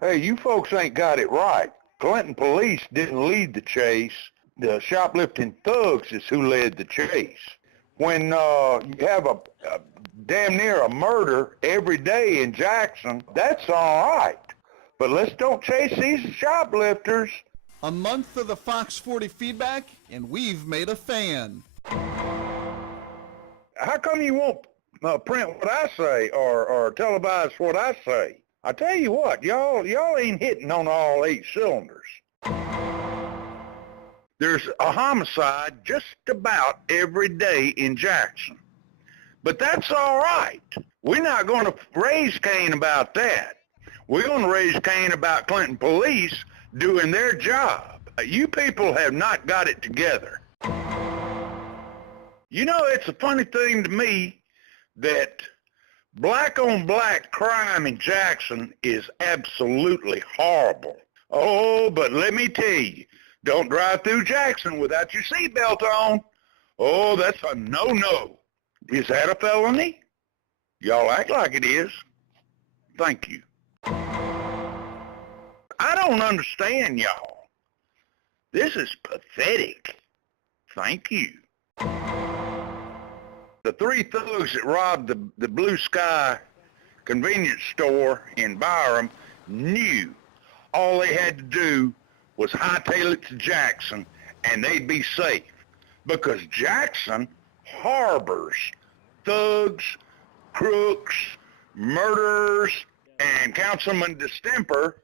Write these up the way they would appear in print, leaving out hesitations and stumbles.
Hey, you folks ain't got it right. Clinton police didn't lead the chase. The shoplifting thugs is who led the chase. When you have a damn near a murder every day in Jackson, that's all right. But let's don't chase these shoplifters. A month of the Fox 40 feedback, and we've made a fan. How come you won't print what I say or televise what I say? I tell you what, y'all ain't hitting on all 8 cylinders. There's a homicide just about every day in Jackson. But that's all right. We're not going to raise Cain about that. We're going to raise Cain about Clinton police doing their job. You people have not got it together. You know, it's a funny thing to me that black on black crime in Jackson is absolutely horrible. Oh, but let me tell you, don't drive through Jackson without your seatbelt on. Oh, that's a no-no. Is that a felony? Y'all act like it is. Thank you. I don't understand y'all. This is pathetic. Thank you. The 3 thugs that robbed the Blue Sky convenience store in Byram knew all they had to do was hightail it to Jackson and they'd be safe, because Jackson harbors thugs, crooks, murderers, and Councilman Distemper,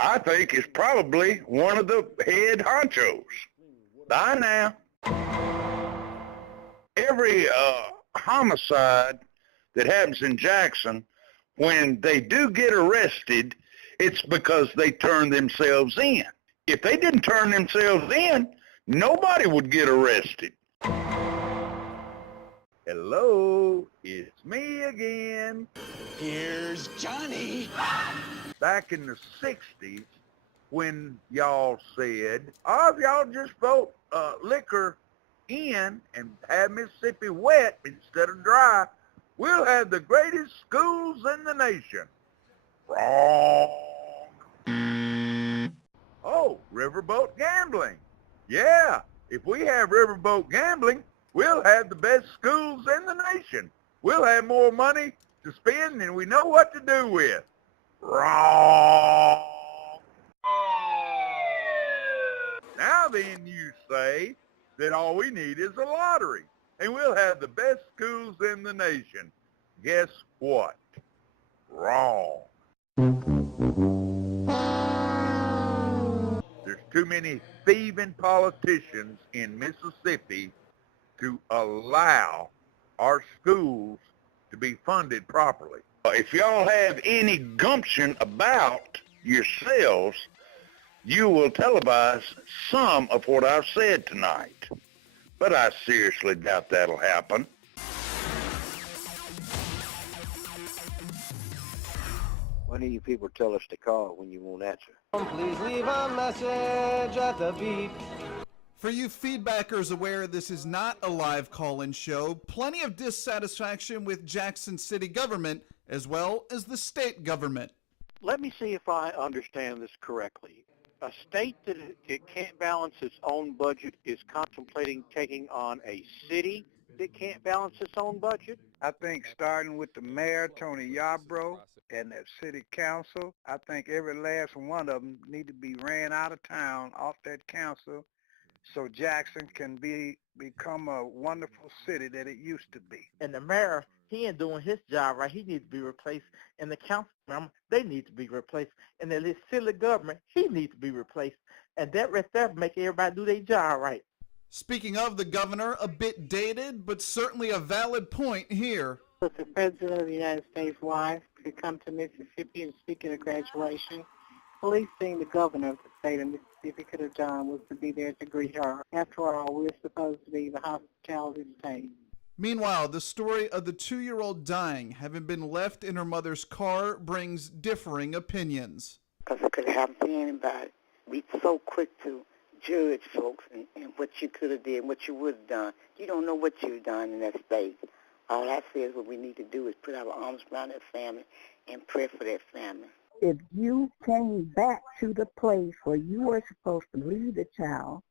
I think, is probably one of the head honchos. Bye now. Every homicide that happens in Jackson, when they do get arrested, it's because they turn themselves in. If they didn't turn themselves in, nobody would get arrested. Hello, it's me again. Here's Johnny. Back in the 60s, when y'all said, oh, if y'all just vote liquor in and have Mississippi wet instead of dry, we'll have the greatest schools in the nation. Wrong. Oh, riverboat gambling. Yeah, if we have riverboat gambling, we'll have the best schools in the nation. We'll have more money to spend than we know what to do with. Wrong. Now then you say that all we need is a lottery, and we'll have the best schools in the nation. Guess what? Wrong. There's too many thieving politicians in Mississippi to allow our schools to be funded properly. If y'all have any gumption about yourselves, you will televise some of what I've said tonight. But I seriously doubt that'll happen. Why do you people tell us to call when you won't answer? Please leave a message at the beep. For you feedbackers aware this is not a live call-in show, plenty of dissatisfaction with Jackson City government as well as the state government. Let me see if I understand this correctly. A state that it can't balance its own budget is contemplating taking on a city that can't balance its own budget? I think starting with the mayor, Tony Yarbrough, and that city council, I think every last one of them need to be ran out of town, off that council, so Jackson can become a wonderful city that it used to be. And the mayor, he ain't doing his job right. He needs to be replaced. And the council member, they need to be replaced. And the city government, he needs to be replaced. And that right there make everybody do their job right. Speaking of the governor, a bit dated, but certainly a valid point here. If the President of the United States' wife could come to Mississippi and speak at a graduation, the least thing the governor of the state of Mississippi could have done was to be there to greet her. After all, we're supposed to be the hospitality state. Meanwhile, the story of the 2-year-old dying, having been left in her mother's car, brings differing opinions. Because it could happen to anybody. We so quick to judge folks and what you could have did, what you would have done. You don't know what you've done in that space. All I say is what we need to do is put our arms around that family and pray for that family. if you came back to the place where you were supposed to leave the child,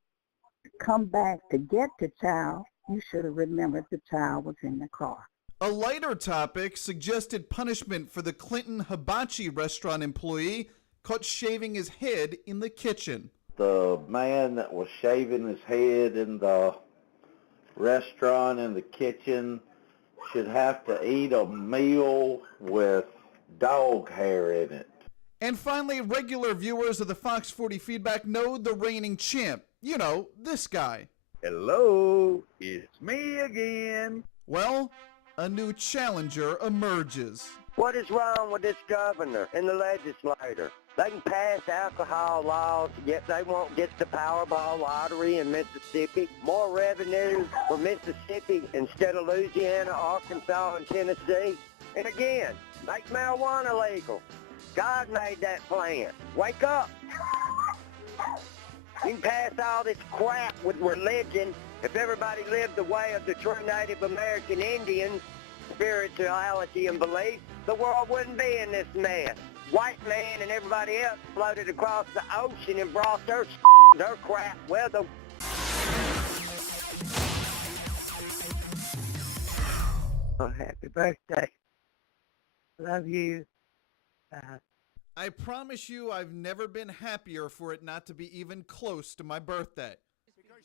come back to get the child, you should have remembered the child was in the car. A lighter topic suggested punishment for the Clinton Hibachi restaurant employee caught shaving his head in the kitchen. The man that was shaving his head in the restaurant in the kitchen should have to eat a meal with dog hair in it. And finally, regular viewers of the Fox 40 Feedback know the reigning champ. You know, this guy. Hello, it's me again. Well, a new challenger emerges. What is wrong with this governor and the legislator? They can pass alcohol laws, yet they won't get the Powerball lottery in Mississippi. More revenue for Mississippi instead of Louisiana, Arkansas, and Tennessee. And again, make marijuana legal. God made that plan. Wake up. You can pass all this crap with religion. If everybody lived the way of the true Native American Indians, spirituality and belief, the world wouldn't be in this mess. White man and everybody else floated across the ocean and brought their crap with them. Oh, happy birthday. Love you. I promise you I've never been happier for it not to be even close to my birthday.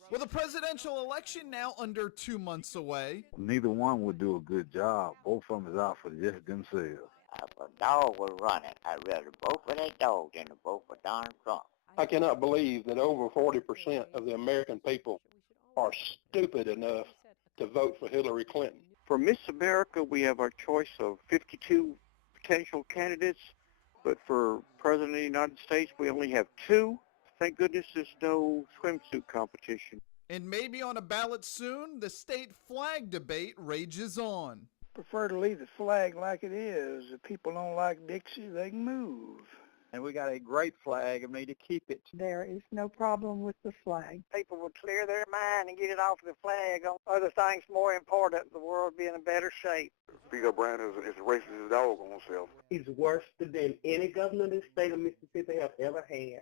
With the presidential election now under 2 months away. Neither one would do a good job. Both of them is out for just themselves. If a dog was running, I'd rather vote for that dog than to vote for Donald Trump. I cannot believe that over 40% of the American people are stupid enough to vote for Hillary Clinton. For Miss America, we have our choice of 52 potential candidates, but for President of the United States, we only have 2. Thank goodness there's no swimsuit competition. And maybe on a ballot soon, the state flag debate rages on. Prefer to leave the flag like it is. If people don't like Dixie, they can move. And we got a great flag and we need to keep it. There is no problem with the flag. People will clear their mind and get it off the flag on other things more important. The world will be in a better shape. Speaker Brown is racist as a dog on himself. He's worse than any governor in the state of Mississippi have ever had.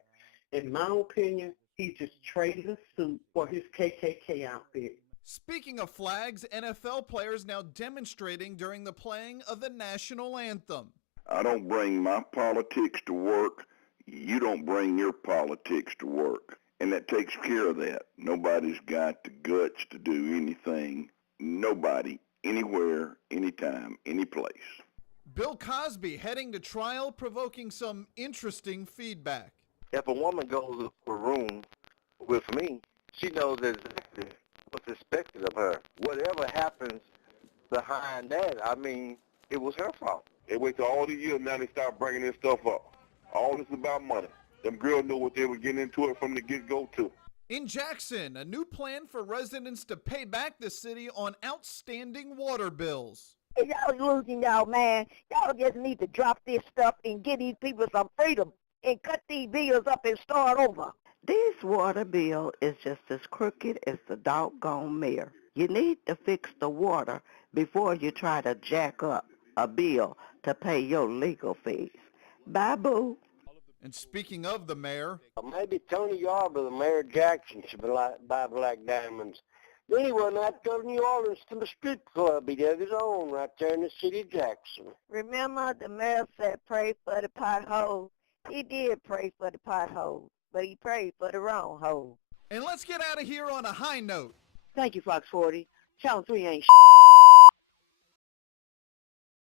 In my opinion, he just traded a suit for his KKK outfit. Speaking of flags, NFL players now demonstrating during the playing of the national anthem. I don't bring my politics to work. You don't bring your politics to work. And that takes care of that. Nobody's got the guts to do anything. Nobody, anywhere, anytime, any place. Bill Cosby heading to trial, provoking some interesting feedback. If a woman goes to a room with me, she knows exactly what's expected of her. Whatever happens behind that, I mean, it was her fault. They wait till all these years, now they start bringing this stuff up. All this is about money. Them girls know what they were getting into it from the get-go, too. In Jackson, a new plan for residents to pay back the city on outstanding water bills. Hey, y'all losing y'all, man. Y'all just need to drop this stuff and give these people some freedom and cut these bills up and start over. This water bill is just as crooked as the doggone mayor. You need to fix the water before you try to jack up a bill to pay your legal fees. Bye, boo. And speaking of the mayor, maybe Tony Yarber, the Mayor Jackson, should buy Black Diamonds. Then he went out to New Orleans to the strip club. He did his own right there in the city of Jackson. Remember, the mayor said pray for the potholes. He did pray for the potholes, but he prayed for the wrong hole. And let's get out of here on a high note. Thank you, Fox 40. Channel 3 ain't